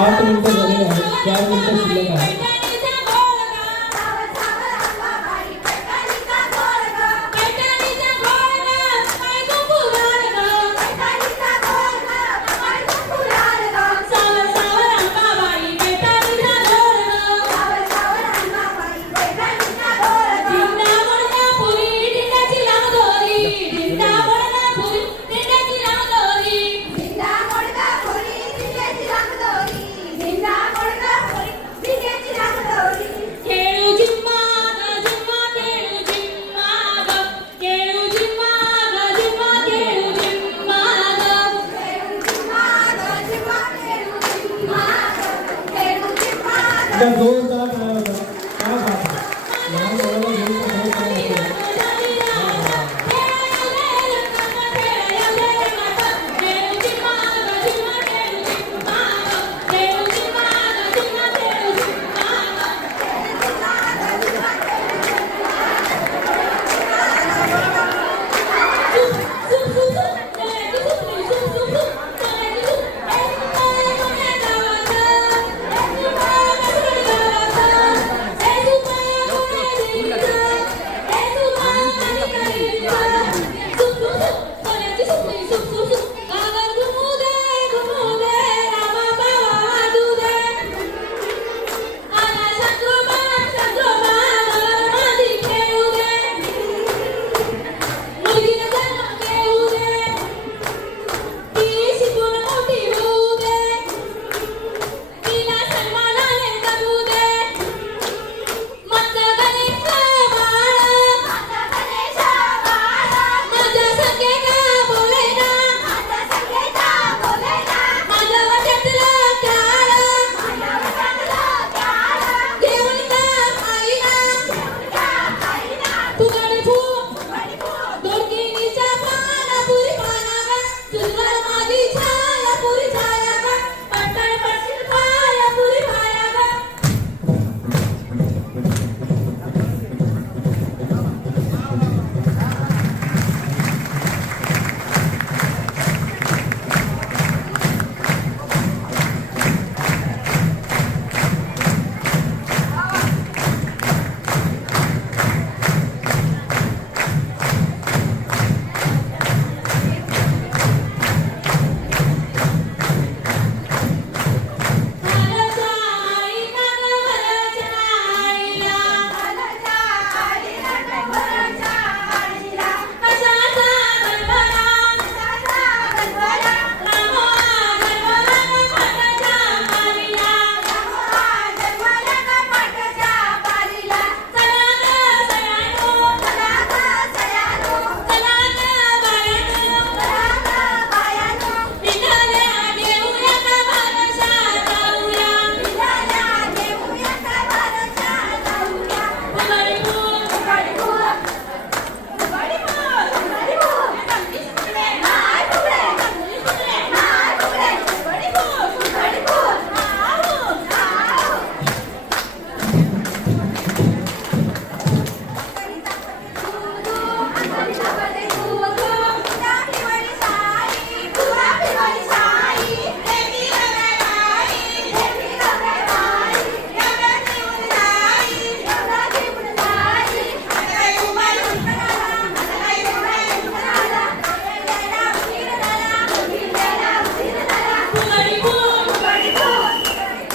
आठ मिनटं झालेली आहेत. चार मिनटं शिल्लक आहेत. Cada da tá?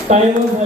Tayo.